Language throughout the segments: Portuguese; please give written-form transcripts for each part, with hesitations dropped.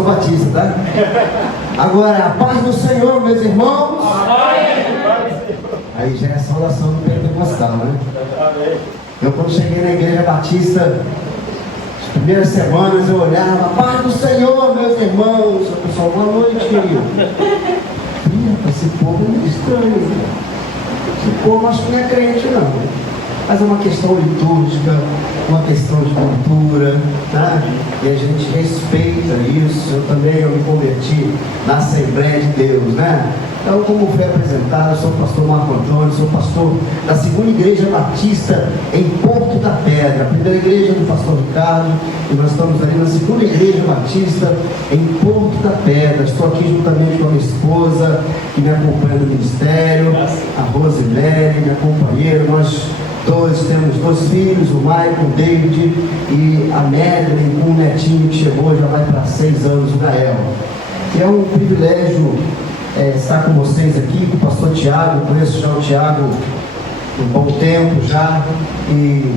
pastor Batista, tá? Agora, a paz do Senhor, meus irmãos. Aí já é a saudação do pentecostal, né? Eu, quando cheguei na igreja batista, as primeiras semanas eu olhava, a paz do Senhor, meus irmãos. O pessoal, boa noite, querido. Esse povo é muito estranho. Esse povo acho que não é crente, não. Mas é uma questão litúrgica, uma questão de cultura, tá? E a gente respeita isso. Eu também me converti na Assembleia de Deus, né? Então, como foi apresentado, eu sou o pastor Marco Antônio, sou pastor da segunda igreja batista em Porto da Pedra, a primeira igreja do pastor Ricardo, e nós estamos ali na segunda igreja batista em Porto da Pedra. Estou aqui juntamente com a minha esposa, que me acompanha no ministério, a Rosemary, minha companheira. Nós temos 2 filhos, o Michael, o David e a Madeline, um netinho que chegou, já vai para 6 anos, o Gael. E é um privilégio estar com vocês aqui, com o pastor Tiago. Conheço já o Tiago há um bom tempo já, e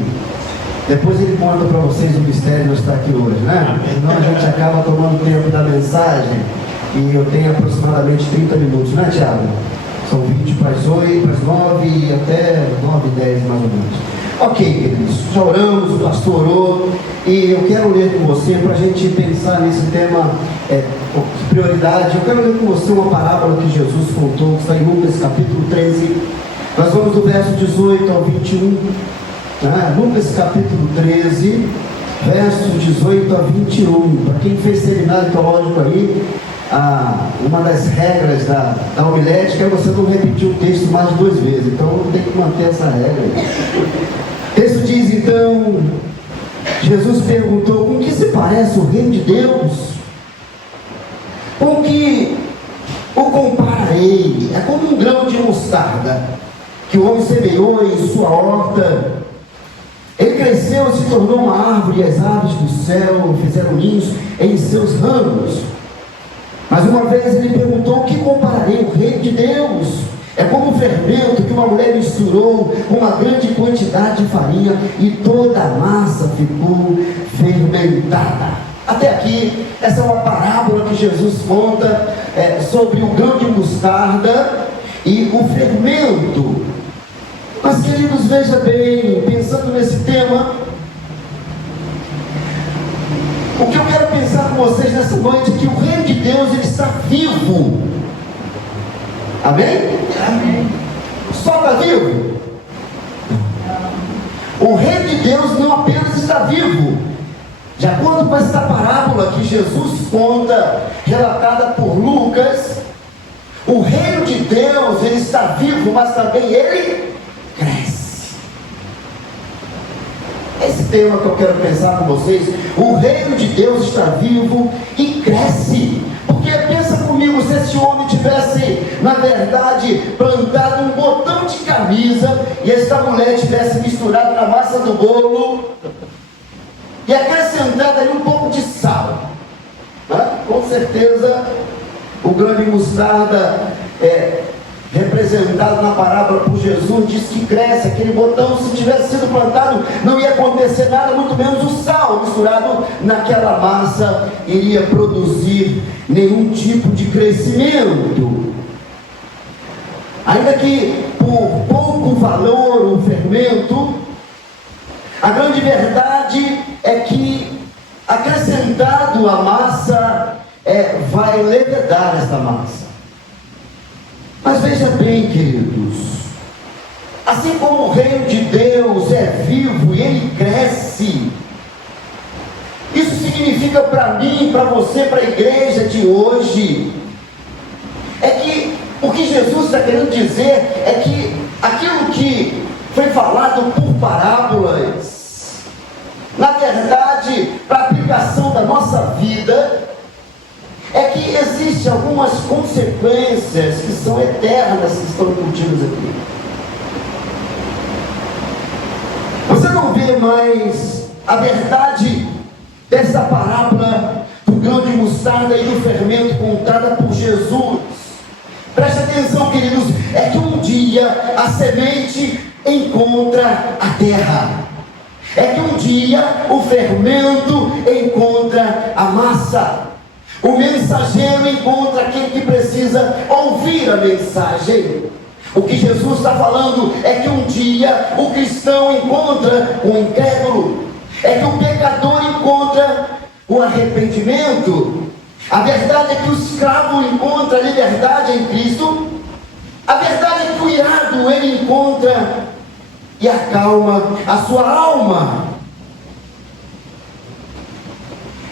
depois ele conta para vocês o mistério de eu estar aqui hoje, né? Senão a gente acaba tomando tempo da mensagem, e eu tenho aproximadamente 30 minutos, né, Tiago? São 20 para as 8, para as 9 e até 9h10 mais ou menos. Ok, queridos, já oramos, o pastor orou, e eu quero ler com você, para a gente pensar nesse tema de prioridade. Eu quero ler com você uma parábola que Jesus contou, que está em Lucas capítulo 13. Nós vamos do verso 18 ao 21, né? Lucas capítulo 13, verso 18 a 21. Para quem fez seminário teológico aí, uma das regras da homilética é você não repetir o texto mais de 2 vezes, então tem que manter essa regra. O texto diz então: Jesus perguntou, com que se parece o reino de Deus? Com que o compararei? É como um grão de mostarda, que o homem semeou em sua horta. Ele cresceu e se tornou uma árvore, e as aves do céu fizeram ninhos em seus ramos. Mas uma vez ele perguntou, o que compararei o reino de Deus? É como um fermento que uma mulher misturou com uma grande quantidade de farinha, e toda a massa ficou fermentada. Até aqui, essa é uma parábola que Jesus conta sobre o grão de mostarda e o fermento. Mas, queridos, veja bem, pensando nesse tema, o que eu quero pensar com vocês nessa noite é que o reino de Deus, ele está vivo. Amém? Amém. Só está vivo? O reino de Deus não apenas está vivo. De acordo com essa parábola que Jesus conta, relatada por Lucas, o reino de Deus, ele está vivo, mas também ele cresce. Esse tema que eu quero pensar com vocês. O reino de Deus está vivo e cresce. Porque pensa comigo, se esse homem tivesse, na verdade, plantado um botão de camisa, e esta mulher tivesse misturado na massa do bolo e acrescentado ali um pouco de sal, né? Com certeza o grão de mostarda representado na parábola por Jesus, diz que cresce. Aquele botão, se tivesse sido plantado, não ia acontecer nada, muito menos o sal misturado naquela massa iria produzir nenhum tipo de crescimento. Ainda que por pouco valor o fermento, a grande verdade é que, acrescentado à massa, vai levedar esta massa. Mas veja bem, queridos, assim como o reino de Deus é vivo e ele cresce, isso significa para mim, para você, para a igreja de hoje, é que o que Jesus está querendo dizer é que aquilo que foi falado por parábolas, na verdade, para a aplicação da nossa vida, é que existem algumas consequências que são eternas, que estão contidas aqui. Você não vê mais a verdade dessa parábola do grão de mostarda e do fermento contada por Jesus. Preste atenção, queridos, é que um dia a semente encontra a terra. É que um dia o fermento encontra a massa. O mensageiro encontra aquele que precisa ouvir a mensagem. O que Jesus está falando é que um dia o cristão encontra o incrédulo, é que o pecador encontra o arrependimento. A verdade é que o escravo encontra a liberdade em Cristo. A verdade é que o irado ele encontra e acalma a sua alma.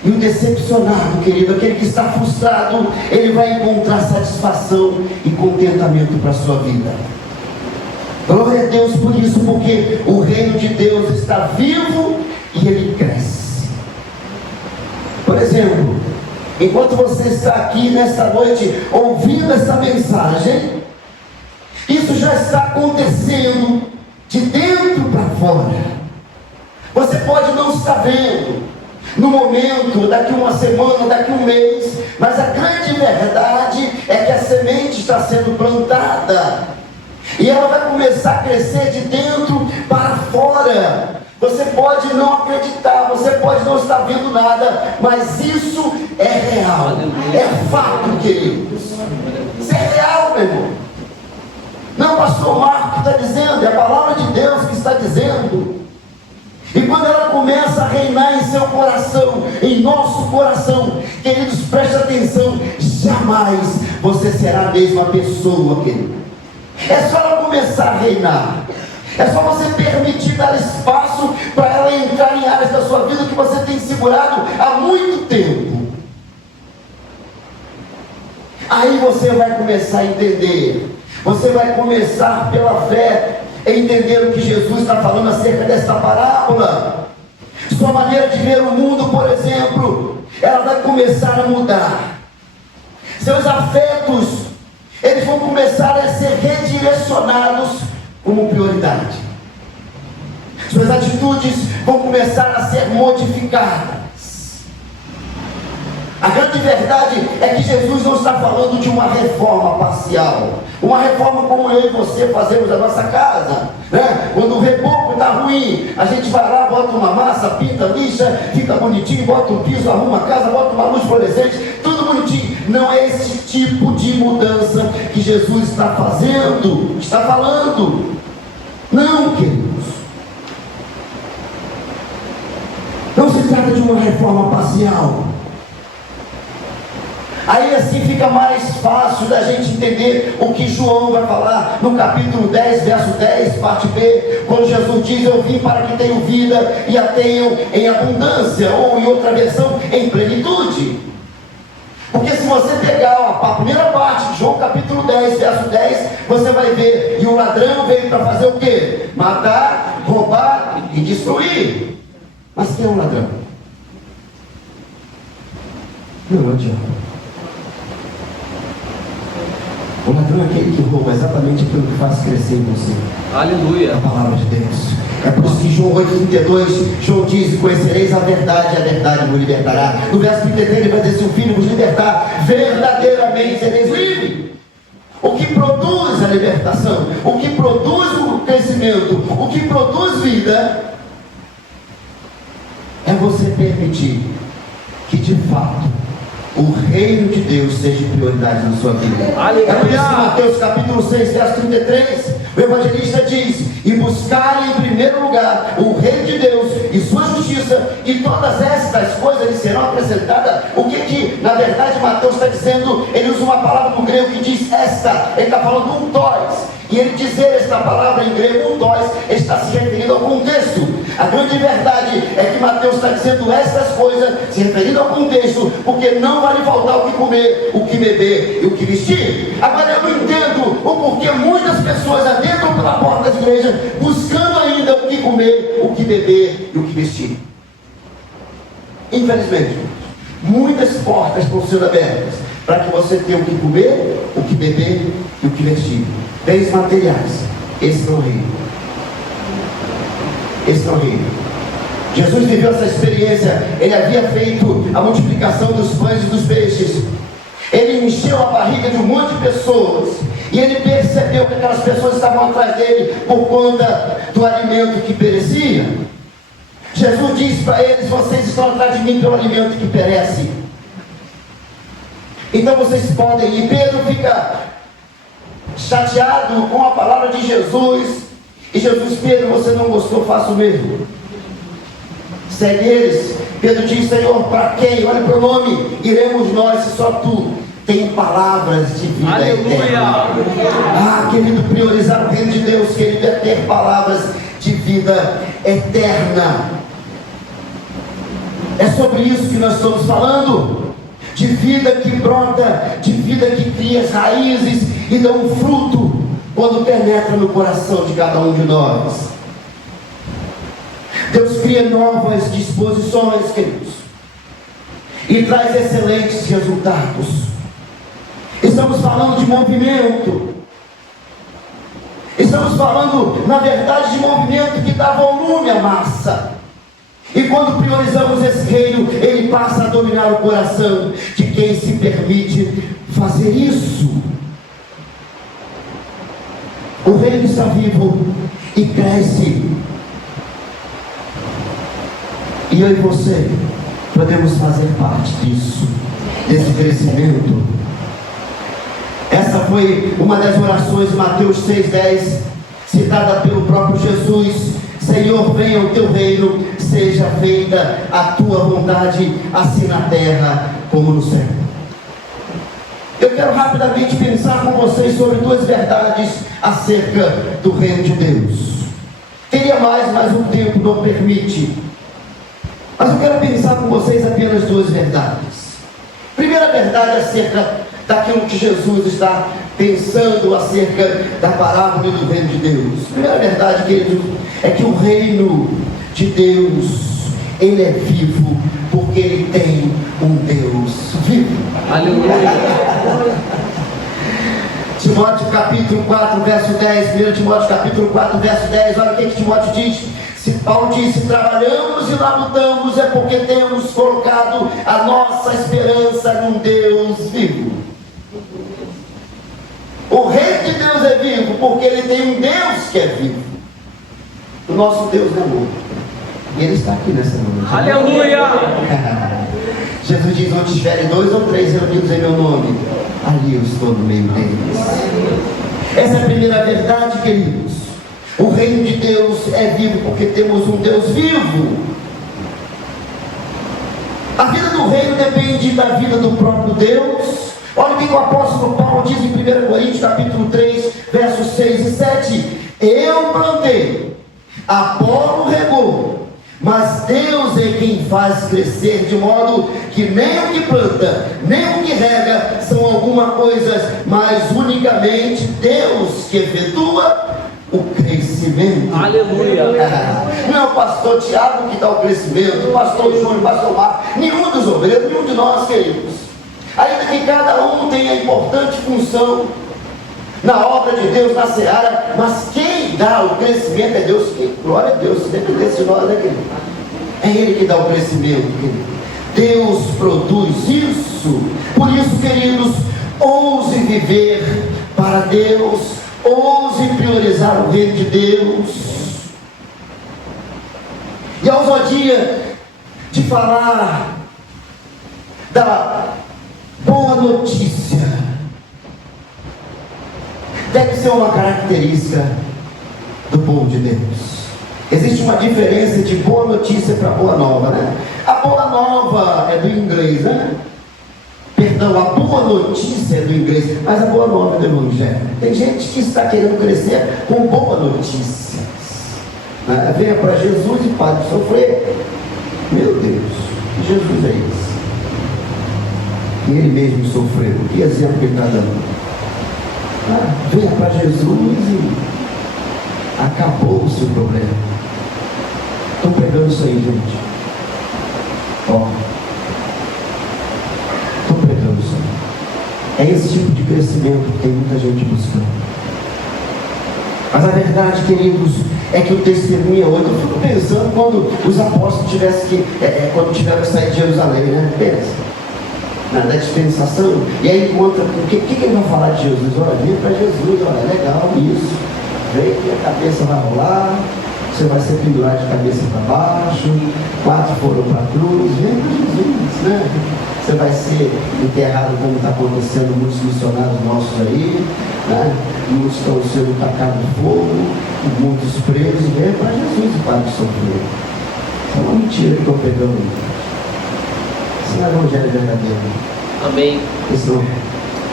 E o decepcionado, querido, aquele que está frustrado, ele vai encontrar satisfação e contentamento para a sua vida. Glória a Deus por isso, porque o reino de Deus está vivo e ele cresce. Por exemplo, enquanto você está aqui nesta noite ouvindo essa mensagem, isso já está acontecendo de dentro para fora. Você pode não estar vendo no momento, daqui uma semana, daqui um mês, mas a grande verdade é que a semente está sendo plantada e ela vai começar a crescer de dentro para fora. Você pode não acreditar, você pode não estar vendo nada, mas isso é real, é fato, queridos. Isso é real, meu irmão. Não, pastor Marco está dizendo, é a palavra de Deus que está dizendo. E quando ela começa a reinar em seu coração, em nosso coração, queridos, preste atenção, jamais você será a mesma pessoa, querido. É só ela começar a reinar, é só você permitir dar espaço para ela entrar em áreas da sua vida que você tem segurado há muito tempo. Aí você vai começar a entender, você vai começar pela fé entender o que Jesus está falando acerca desta parábola. Sua maneira de ver o mundo, por exemplo, ela vai começar a mudar. Seus afetos, eles vão começar a ser redirecionados como prioridade. Suas atitudes vão começar a ser modificadas. A grande verdade é que Jesus não está falando de uma reforma parcial, uma reforma como eu e você fazemos na nossa casa, né? Quando o reboco está ruim, a gente vai lá, bota uma massa, pinta, lixa, fica bonitinho, bota um piso, arruma a casa, bota uma luz fluorescente, tudo bonitinho. Não é esse tipo de mudança que Jesus está fazendo, está falando. Não, queridos. Não se trata de uma reforma parcial. Aí assim fica mais fácil da gente entender o que João vai falar no capítulo 10, verso 10, parte B, quando Jesus diz: eu vim para que tenham vida e a tenham em abundância, ou em outra versão, em plenitude. Porque se você pegar a primeira parte de João capítulo 10, verso 10, você vai ver: e o ladrão veio para fazer o quê? Matar, roubar e destruir. Mas quem é um ladrão? Não adianta. O ladrão é aquele que rouba exatamente aquilo que faz crescer em você. Aleluia. A palavra de Deus. É por isso que João 8,32, João diz: conhecereis a verdade vos libertará. No verso 33 ele vai dizer: se o Filho vos libertar, verdadeiramente sereis livres. O que produz a libertação, o que produz o crescimento, o que produz vida, é você permitir que de fato o reino de Deus seja prioridade na sua vida. Aleluia. É por isso que Mateus capítulo 6, verso 33, o evangelista diz: e buscarem em primeiro lugar o reino de Deus e sua justiça, e todas estas coisas lhes serão acrescentadas. O que na verdade Mateus está dizendo? Ele usa uma palavra no grego que diz esta, ele está falando untóis. E ele dizer esta palavra em grego, untóis, está se referindo ao contexto. A grande verdade é que Mateus está dizendo estas coisas, se referindo ao contexto, porque não vai lhe faltar o que comer, o que beber e o que vestir. Agora eu não entendo o porquê muitas pessoas adentram pela porta das igrejas, buscando ainda o que comer, o que beber e o que vestir. Infelizmente, muitas portas estão sendo abertas para que você tenha o que comer, o que beber e o que vestir. Bens materiais. Esse não é o reino. Esse não é o reino. Jesus viveu essa experiência. Ele havia feito a multiplicação dos pães e dos peixes. Ele encheu a barriga de um monte de pessoas. E ele percebeu que aquelas pessoas estavam atrás dele por conta do alimento que perecia. Jesus disse para eles: vocês estão atrás de mim pelo alimento que perece. Então vocês podem ir. Pedro fica chateado com a palavra de Jesus. E Jesus: Pedro, você não gostou, faça o mesmo. Segue eles. Pedro diz: Senhor, para quem? Olha para o nome. Iremos nós, se só tu tem palavras de vida. Aleluia. Eterna. Ah, querido, priorizar o reino de Deus, querido, é ter palavras de vida eterna. É sobre isso que nós estamos falando. De vida que brota, de vida que cria as raízes e dá um fruto quando penetra no coração de cada um de nós. Deus cria novas disposições, queridos, e traz excelentes resultados. Estamos falando de movimento. Estamos falando, na verdade, de movimento que dá volume à massa. E quando priorizamos esse reino, ele passa a dominar o coração de quem se permite fazer isso. O reino está vivo e cresce. E eu e você podemos fazer parte disso, desse crescimento. Essa foi uma das orações de Mateus 6,10, citada pelo próprio Jesus. Senhor, venha o teu reino, seja feita a tua vontade, assim na terra como no céu. Eu quero rapidamente pensar com vocês sobre duas verdades acerca do reino de Deus. Teria mais, mas o tempo não permite. Mas eu quero pensar com vocês apenas duas verdades. Primeira verdade acerca daquilo que Jesus está pensando acerca da parábola do reino de Deus. Primeira verdade, querido, é que o reino de Deus, ele é vivo, porque ele tem um Deus vivo. Aleluia. Timóteo capítulo 4, verso 10, 1 Timóteo capítulo 4, verso 10, olha o que Timóteo diz. Se Paulo diz: se trabalhamos e labutamos, é porque temos colocado a nossa esperança num Deus vivo. O reino de Deus é vivo, porque ele tem um Deus que é vivo. O nosso Deus é morto, e ele está aqui nessa noite. Aleluia! Jesus diz: onde estiverem 2 ou 3 reunidos em meu nome, ali eu estou no meio deles. Essa é a primeira verdade, queridos. O reino de Deus é vivo, porque temos um Deus vivo. A vida do reino depende da vida do próprio Deus. Olha o que o apóstolo Paulo diz em 1 Coríntios capítulo 3, versos 6 e 7. Eu plantei, Apolo regou, mas Deus é quem faz crescer, de modo que nem o que planta, nem o que rega são alguma coisa, mas unicamente Deus que efetua o crescimento. Aleluia. Não é o pastor Tiago que dá o crescimento, o pastor Júnior, o pastor Marcos, nenhum dos obreiros, nenhum de nós, queridos. Ainda que cada um tenha importante função na obra de Deus, na seara, mas quem dá o crescimento é Deus. Glória a Deus, se dependesse de nós, né, querido? É Ele que dá o crescimento, querido. Deus produz isso. Por isso, queridos, ouse viver para Deus, ouse priorizar o reino de Deus. E a ousadia de falar da boa notícia deve ser uma característica do povo de Deus. Existe uma diferença de boa notícia para boa nova, né? A boa nova é do inglês, né? Perdão, a boa notícia é do inglês, mas a boa nova é do evangelho. Tem gente que está querendo crescer com boa notícia, né? Venha para Jesus e pare de sofrer. Meu Deus, que Jesus é esse? E ele mesmo sofreu. Que exemplo que ele está dando? Venha para Jesus e acabou o seu problema. Estão pegando isso aí, gente. Ó, estão pegando isso aí. É esse tipo de crescimento que tem muita gente buscando. Mas a verdade, queridos, é que o testemunho é outro. Eu fico pensando quando os apóstolos tivessem que, quando tiveram que sair de Jerusalém, né? Pensa. Na dispensação, e aí encontra, o que ele vai falar de Jesus? Olha, vem para Jesus, olha, legal isso, vem que a cabeça vai rolar, você vai ser pendurado de cabeça para baixo, 4 foram para a cruz, vem para Jesus, né? você vai ser enterrado como está acontecendo muitos missionários nossos aí, né? Muitos estão sendo tacados no fogo, muitos presos, vem para Jesus e para de sofrer. Isso é uma mentira que estão pegando. Isso não é evangelho verdadeiro. Amém. Isso não.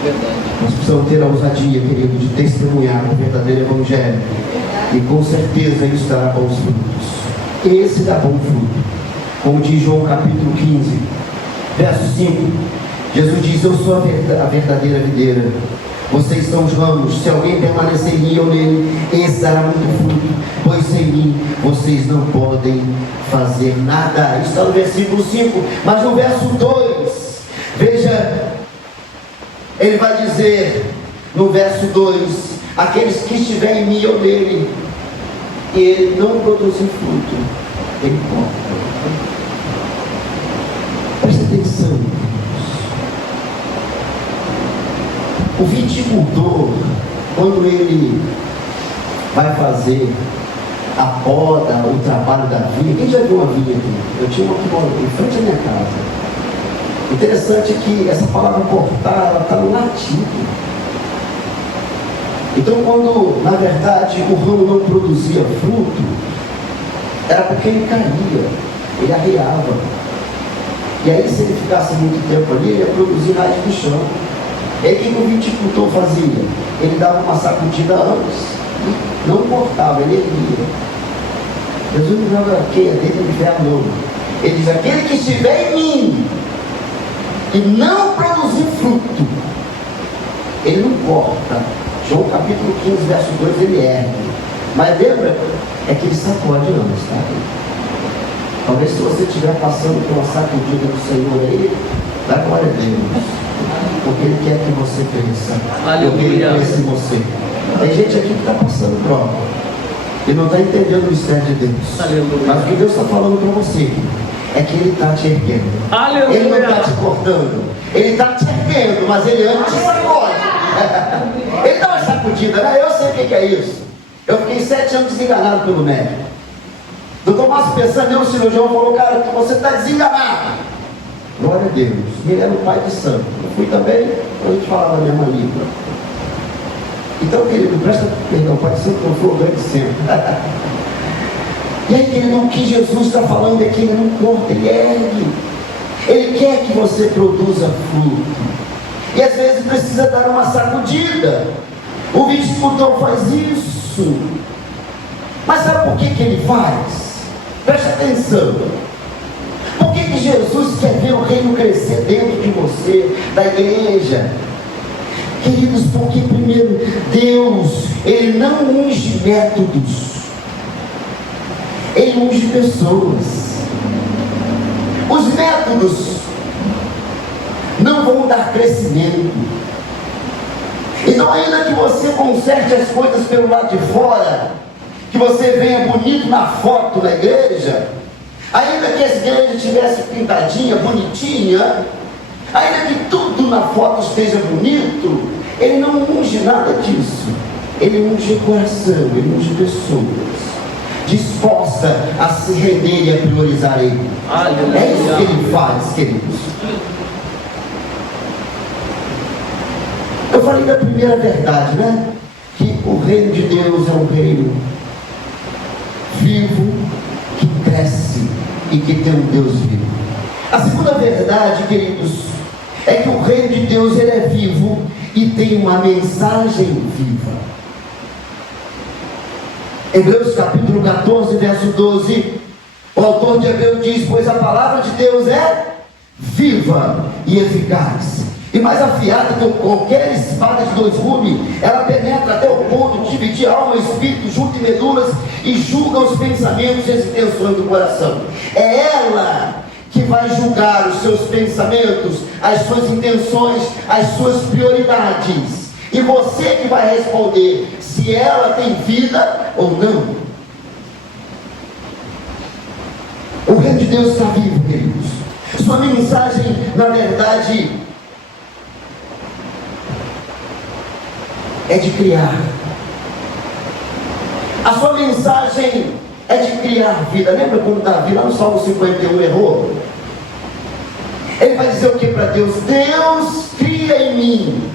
Verdade. Nós precisamos ter a ousadia, querido, de testemunhar o verdadeiro evangelho. E com certeza isso dará bons frutos. Esse dá bom fruto. Como diz João capítulo 15, verso 5. Jesus diz: eu sou a verdadeira videira. Vocês são os ramos. Se alguém permanecer em mim ou nele, esse dará muito fruto. Pois sem mim vocês não podem fazer nada. Isso está no versículo 5. Mas no verso 2, veja, ele vai dizer no verso 2: aqueles que estiverem em mim ou nele, e ele não produzir fruto, ele corta. Preste atenção, irmãos. O viticultor, quando ele vai fazer a poda, o trabalho da vinha, quem já viu uma vinha aqui? Eu tinha uma que mora em frente à minha casa. Interessante que essa palavra cortar, ela está no latim. Então, quando na verdade o ramo não produzia fruto, era porque ele caía, ele arriava. E aí, se ele ficasse muito tempo ali, ele ia produzir raiz do chão. E aí, o que o viticultor fazia? Ele dava uma sacudida antes, não cortava, ele erguia. Jesus não joga a queia dele no inferno, não. Ele diz: aquele que estiver em mim e não produzir fruto, ele não corta. João capítulo 15, verso 2, ele ergue. Mas lembra, é que ele sacode antes, tá? Talvez se você estiver passando por uma sacudida do Senhor aí, dá glória a Deus. Porque Ele quer que você cresça. Porque Ele cresça em você. Tem gente aqui que está passando prova e não está entendendo o mistério de Deus. Aleluia. Mas o que Deus está falando para você é que Ele está te erguendo. Aleluia. Ele não está te cortando. Ele está te erguendo, mas Ele antes te sacode. Ele dá uma sacudida, né? Eu sei o que é isso. Eu fiquei 7 anos desenganado pelo médico. Doutor Márcio pensando, o cirurgião falou: cara, que você está desenganado. Glória a Deus. E ele era um pai de santo. Eu fui também, a gente falava a mesma língua. Então, querido, presta perdão, pai de santo não foi o grande sempre. E aí, querido, o que Jesus está falando é que ele não corta, ele ergue. Ele quer que você produza fruto. E às vezes precisa dar uma sacudida. O viticultor faz isso. Mas sabe por que ele faz? Preste atenção. Por que Jesus quer ver o reino crescer dentro de você, da igreja? Queridos, porque primeiro, Deus, Ele não unge métodos, Ele unge pessoas. Os métodos não vão dar crescimento. Então, ainda que você conserte as coisas pelo lado de fora, que você venha bonito na foto da igreja, ainda que essa igreja estivesse pintadinha, bonitinha, ainda que tudo na foto esteja bonito, ele não unge nada disso. Ele unge o coração, ele unge pessoas disposta a se render e a priorizar ele. É isso que ele faz, queridos. Eu falei da primeira verdade, né? Que o reino de Deus é um reino vivo, que cresce e que tem um Deus vivo. A segunda verdade, queridos, é que o reino de Deus, ele é vivo e tem uma mensagem viva. Hebreus capítulo 14, verso 12, o autor de Hebreus diz: pois a palavra de Deus é viva e eficaz, e mais afiada que qualquer espada de 2 gumes, ela penetra até o ponto de dividir alma e espírito, junto e medulas, e julga os pensamentos e as intenções do coração. É ela que vai julgar os seus pensamentos, as suas intenções, as suas prioridades. E você que vai responder se ela tem vida ou não. O reino de Deus está vivo, queridos. Sua mensagem, na verdade, é de criar. A sua mensagem é de criar vida. Lembra quando Davi, lá no Salmo 51, errou? Ele vai dizer o que para Deus? Deus, cria em mim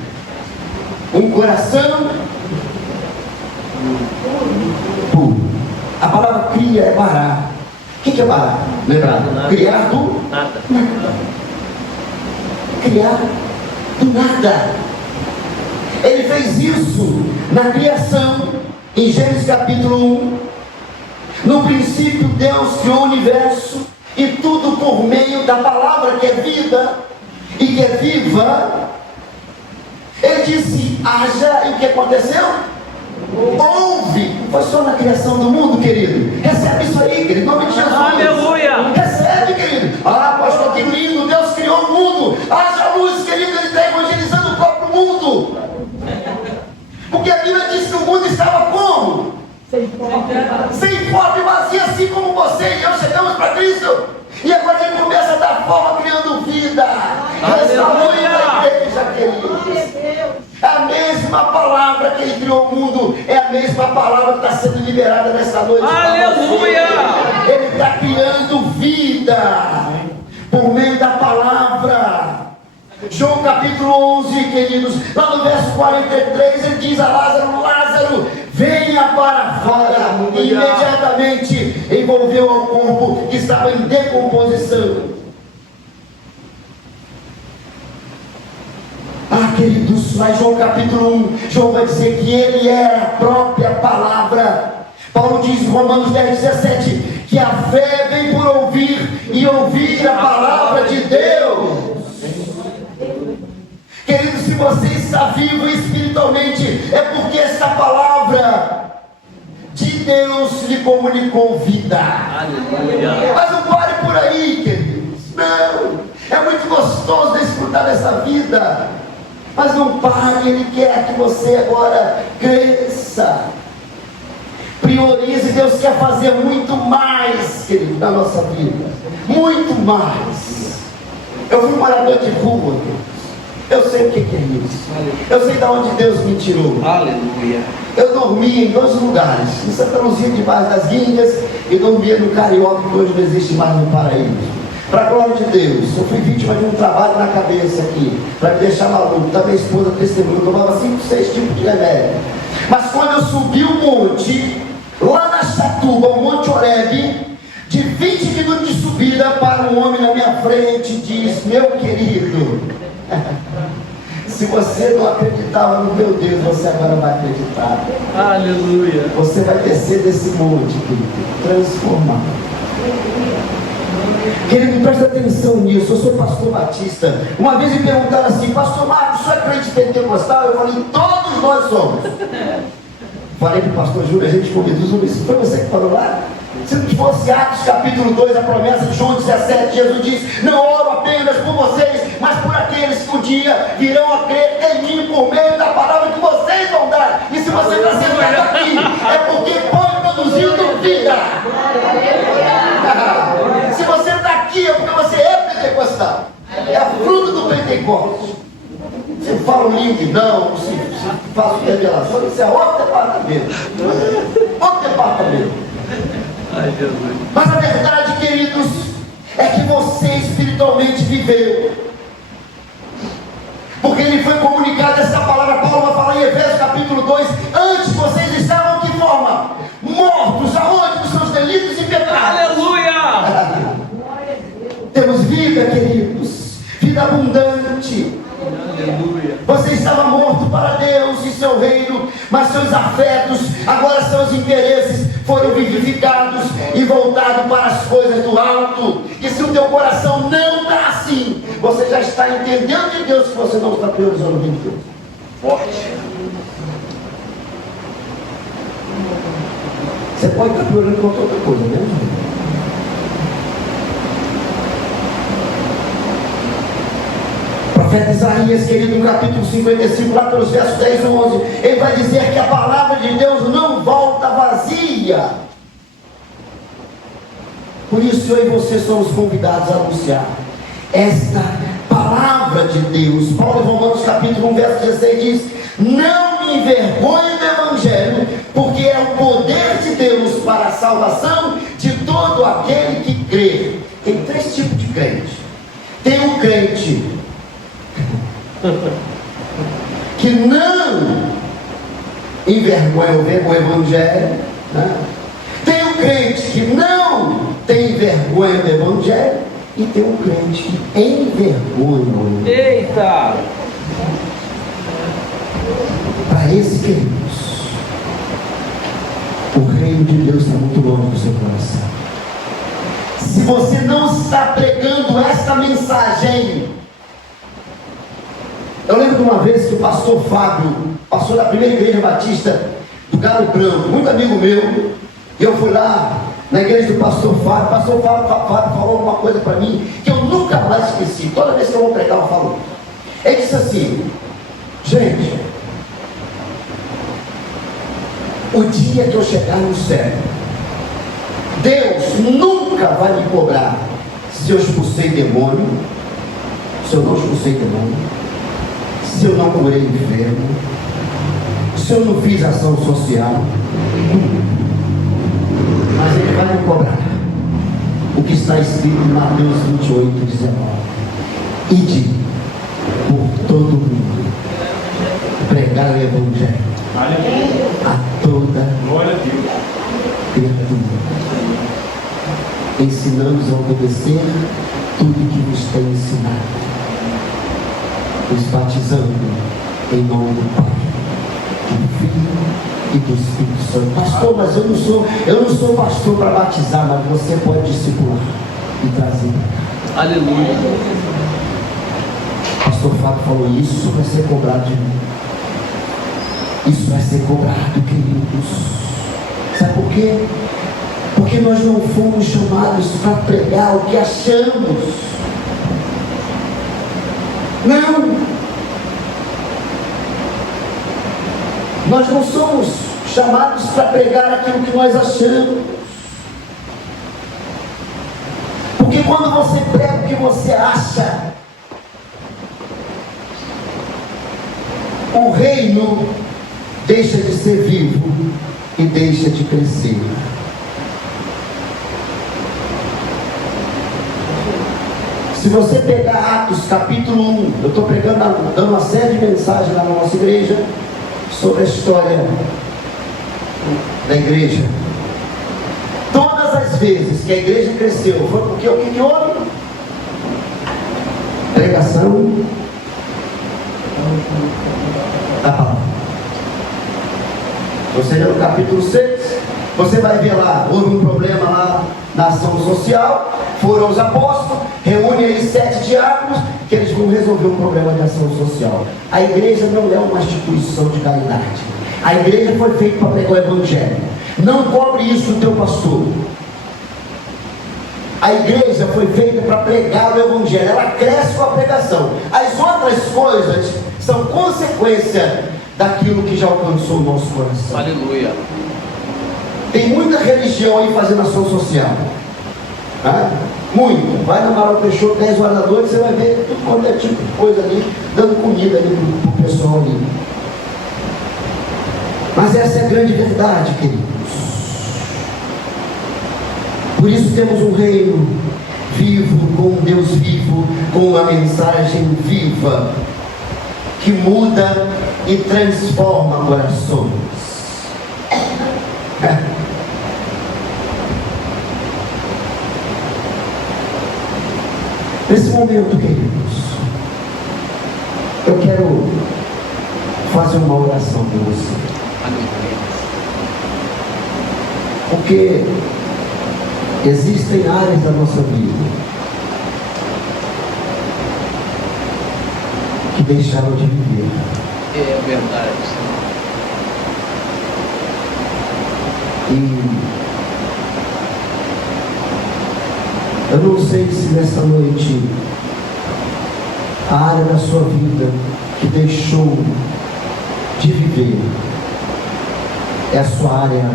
um coração puro. A palavra cria é parar. O que é parar? Lembrar? Criar do Nada. Criar do nada. Ele fez isso na criação, em Gênesis capítulo 1. No princípio Deus criou o universo, e tudo por meio da palavra que é vida e que é viva. Ele disse, haja, e o que aconteceu? Houve. Foi só na criação do mundo, querido. Recebe isso aí, querido, em nome de Jesus. Aleluia. Recebe, querido. Ah, pastor, que lindo, Deus criou o mundo. Haja luz, querido, ele está evangelizando o próprio mundo. Porque a Bíblia diz que o mundo estava como? Sem forma e vazio, assim como você e eu chegamos para Cristo. E agora ele começa a dar forma, criando vida. Restaurando a igreja, queridos. A mesma palavra que ele criou o mundo é a mesma palavra que está sendo liberada nesta noite. Aleluia! Ele está criando vida por meio da palavra. João capítulo 11, queridos, lá no verso 43, ele diz a Lázaro, Lázaro, venha para fora. E imediatamente envolveu ao corpo que estava em decomposição. Ah, queridos, lá em João capítulo 1, João vai dizer que ele é a própria palavra. Paulo diz em Romanos 10:17 que a fé vem por ouvir e ouvir a palavra de Deus. Querido, se você está vivo espiritualmente, é porque esta palavra de Deus lhe comunicou vida. Aleluia. Mas não pare por aí, queridos. Não, é muito gostoso desfrutar dessa vida, mas não pare. Ele quer que você agora cresça, priorize. Deus quer fazer muito mais, querido, na nossa vida, muito mais. Eu fui morador de rua, eu sei o que é isso. Eu sei de onde Deus me tirou. Aleluia. Eu dormia em 2 lugares, em Santa Luzia, debaixo das Guinhas, e dormia no Carioca, que hoje não existe mais no Paraíso. Para a glória de Deus, eu fui vítima de um trabalho na cabeça aqui, para me deixar maluco. Da minha esposa testemunha, eu tomava 5, 6 tipos de remédio. Mas quando eu subi o monte, lá na Chatuba, o Monte Horebe, de 20 minutos de subida, para um homem na minha frente, diz: meu querido, se você não acreditava no meu Deus, você agora vai acreditar. Aleluia. Você vai descer desse monte, querido, transformado. Querido, presta atenção nisso. Eu sou pastor batista. Uma vez me perguntaram assim: pastor Marcos, o senhor acredita em pentecostal? Eu falei: todos nós somos. Falei para o pastor Júlio, a gente convidou, isso foi você que falou lá? Se não fosse Atos capítulo 2, a promessa de João 17, Jesus diz: não oro apenas por vocês, mas por aqueles que um dia virão a crer em mim por meio da palavra que vocês vão dar. E se você está sentado aqui, é porque pode produzindo vida. Se você está aqui, é porque você é pentecostal. É a fruta do Pentecostes. Você fala o link, não, se faço revelação, isso é outro departamento. Outro departamento. Ai, Jesus. Mas a verdade, queridos, é que você espiritualmente viveu. Porque ele foi comunicado essa palavra. Paulo vai falar em Efésios capítulo 2: antes vocês estavam que forma? Mortos, aonde? Dos seus delitos e pecados. Aleluia. Temos vida, queridos, vida abundante. Aleluia. Você estava morto para Deus e seu reino, mas seus afetos, agora seus interesses, foram vivificados e voltados para as coisas do alto. E se o teu coração não está assim, você já está entendendo de Deus que você não está priorizando o reino de Deus. Forte. Você pode estar priorizando qualquer outra coisa, né? Profeta Isaías, querido, no capítulo 55, lá pelos versos 10 e 11, ele vai dizer que a palavra de Deus não volta vazia. Por isso eu e você somos convidados a anunciar esta palavra de Deus. Paulo em Romanos capítulo 1, verso 16 diz: não me envergonhe do evangelho, porque é o poder de Deus para a salvação de todo aquele que crê. Tem 3 tipos de crente: Tem um crente que não envergonha o Evangelho, né? Tem um crente que não tem vergonha do Evangelho, e tem um crente que envergonha o Evangelho. Eita! Para esse, queridos, o reino de Deus está muito longe do seu coração. Se você não está pregando esta mensagem, eu lembro de uma vez que o pastor Fábio, pastor da primeira igreja batista do Galo Branco, muito amigo meu, e eu fui lá na igreja do pastor Fábio. O pastor Fábio falou uma coisa para mim que eu nunca mais esqueci. Toda vez que eu vou pregar, eu falo. Ele disse assim: gente, o dia que eu chegar no céu, Deus nunca vai me cobrar se eu expulsei demônio, se eu não expulsei demônio, se eu não curei enfermo, se eu não fiz ação social. Mas Ele vai me cobrar o que está escrito em Mateus 28:19: ide por todo mundo, pregar o Evangelho a toda criatura, ensinando-os a obedecer tudo que vos tem ensinado, os batizando em nome do Pai, do Filho e do Espírito Santo. Pastor, mas eu não sou pastor para batizar, mas você pode discipular e trazer. Aleluia. O pastor Fábio falou: isso vai ser cobrado de mim. Isso vai ser cobrado, queridos. Sabe por quê? Porque nós não fomos chamados para pregar o que achamos. Não. Nós não somos chamados para pregar aquilo que nós achamos. Porque quando você prega o que você acha, o reino deixa de ser vivo e deixa de crescer. Se você pegar Atos capítulo 1, eu estou dando uma série de mensagens lá na nossa igreja sobre a história da igreja. Todas as vezes que a igreja cresceu, foi porque o que houve? Pregação da palavra. Você lê no capítulo 6, você vai ver lá, houve um problema lá na ação social, foram os apóstolos, reúnem aí 7 diáconos, que eles vão resolver um problema de ação social. A igreja não é uma instituição de caridade. A igreja foi feita para pregar o Evangelho. Não cobre isso do teu pastor. A igreja foi feita para pregar o Evangelho. Ela cresce com a pregação. As outras coisas são consequência daquilo que já alcançou o nosso coração. Aleluia. Tem muita religião aí fazendo ação social. Muito. Vai na Amaral Peixoto 10 horas da noite, você vai ver tudo quanto é tipo de coisa ali, dando comida ali pro pessoal ali. Mas essa é a grande verdade, queridos. Por isso temos um reino vivo, com um Deus vivo, com uma mensagem viva, que muda e transforma corações. Nesse momento, queridos, eu quero fazer uma oração por você. Porque existem áreas da nossa vida que deixaram de viver. É verdade. E eu não sei se nessa noite a área da sua vida que deixou de viver é a sua área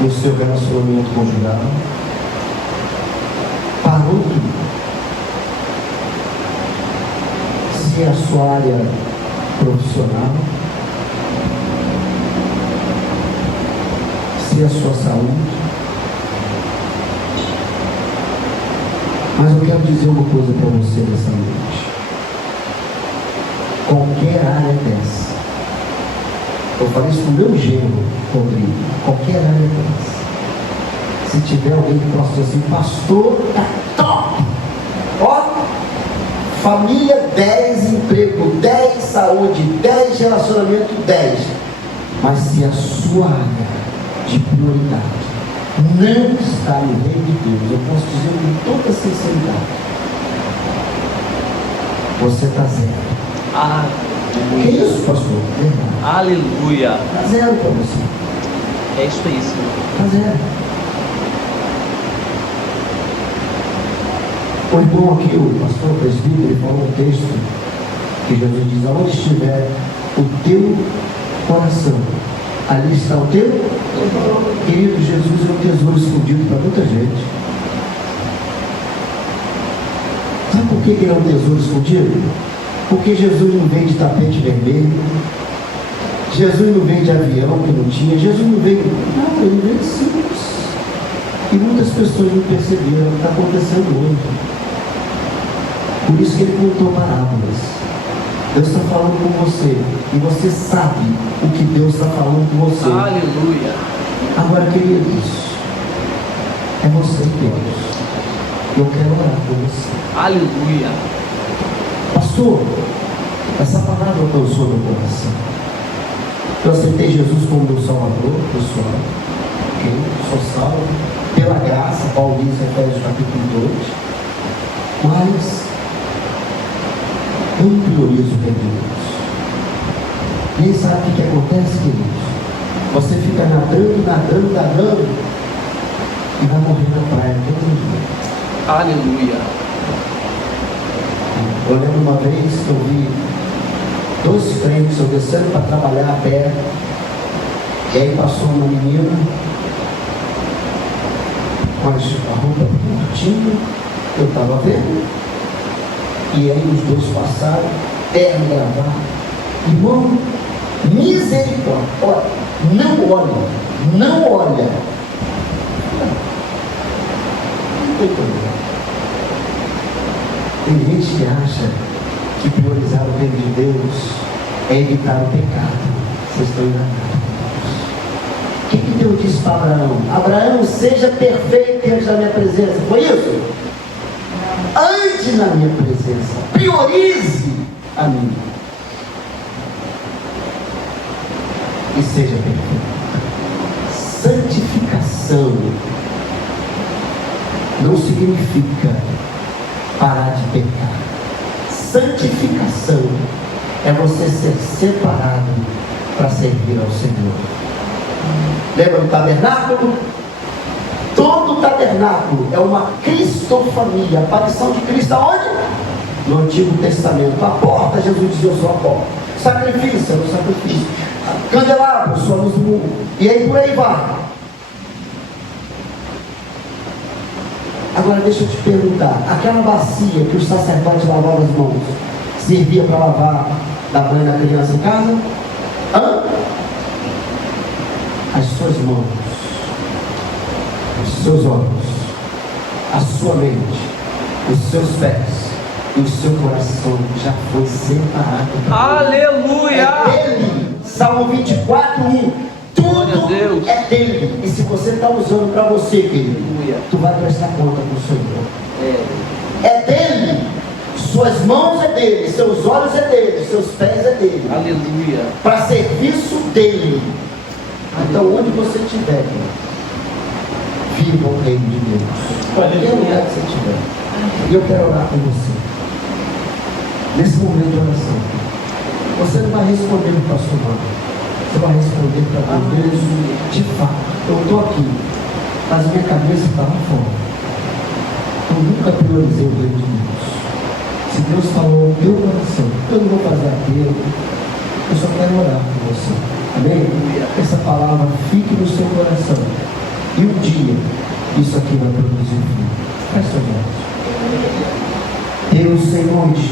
no seu relacionamento conjugal. Parou tudo. Se é a sua área profissional, se é a sua saúde, Mas eu quero dizer uma coisa para você nessa noite. Qualquer área dessa, eu falei isso com o meu genro, Rodrigo, qualquer área dessa, se tiver alguém que possa dizer assim, pastor, tá top, ó, família 10, emprego 10, saúde 10, relacionamento 10, mas se a sua área de prioridade não está no reino de Deus, eu posso dizer com toda sinceridade, você está zero. Que isso, pastor? Aleluia. Está zero para você. É isso aí, Senhor. Está zero. O irmão aqui, o pastor presbítero, ele falou um texto que Jesus diz: aonde estiver o teu coração, ali está o teu. Querido, Jesus é um tesouro escondido para muita gente. Sabe por que ele é um tesouro escondido? Porque Jesus não veio de tapete vermelho, Jesus não veio de avião que não tinha, Jesus não veio, não, ele veio simples. E muitas pessoas não perceberam o que está acontecendo hoje. Por isso que ele contou parábolas. Deus está falando com você, e você sabe o que Deus está falando com você. Aleluia. Agora, queridos, é você e Deus. Eu quero orar por você. Aleluia. Pastor, essa palavra alcançou meu coração. Eu aceitei Jesus como meu Salvador, pessoal. Ok? Sou salvo pela graça, Paulo diz em Efésios capítulo 2. Mas eu não priorizo o reino de Deus. E aí sabe o que acontece, queridos? Você fica nadando e vai morrer na praia todos os dias. Aleluia. Eu lembro uma vez que eu vi 2 crentes, eu descendo para trabalhar a pé, e aí passou uma menina com a roupa curtinha, eu estava vendo, e aí os dois passaram, terno, gravata. Irmão, misericórdia, olha, não olha. Não tem problema. Tem gente que acha que priorizar o reino de Deus é evitar o pecado. Vocês estão enganados. O que Deus disse para Abraão? Abraão, seja perfeito diante da minha presença. Foi isso? Ande na minha presença. Priorize a mim. E seja perfeito. Santificação não significa parar de pecar. Santificação é você ser separado para servir ao Senhor. Lembra do tabernáculo? Todo tabernáculo é uma cristofania, a aparição de Cristo aonde? No Antigo Testamento. A porta, Jesus dizia: eu sou a porta. Sacrifício, era o sacrifício. Candelabro, sua luz do mundo. E aí por aí vai. Agora deixa eu te perguntar, aquela bacia que os sacerdotes lavavam as mãos, servia para lavar da banho da criança em casa? As suas mãos, os seus olhos, a sua mente, os seus pés e o seu coração já foi separado. Aleluia. É dele. Salmo 24:1. Tudo é dele. E se você está usando para você, querido, tu vai prestar conta para o Senhor. É dele. Suas mãos é dele, seus olhos é dele, seus pés é dele. Aleluia. Para serviço dele. Então, onde você estiver, viva o reino de Deus. Qualquer lugar que você estiver. E eu quero orar com você. Nesse momento de oração, você não vai responder para o pastor Marcos. Você vai responder para Deus. De fato, eu estou aqui, mas minha cabeça está lá fora. Eu nunca priorizei o reino de Deus. Se Deus falou no teu coração, eu não vou fazer aquilo, eu só quero orar por você. Amém? Essa palavra fique no seu coração. E um dia, isso aqui vai produzir fruto. Feche os olhos. Deus, Senhor,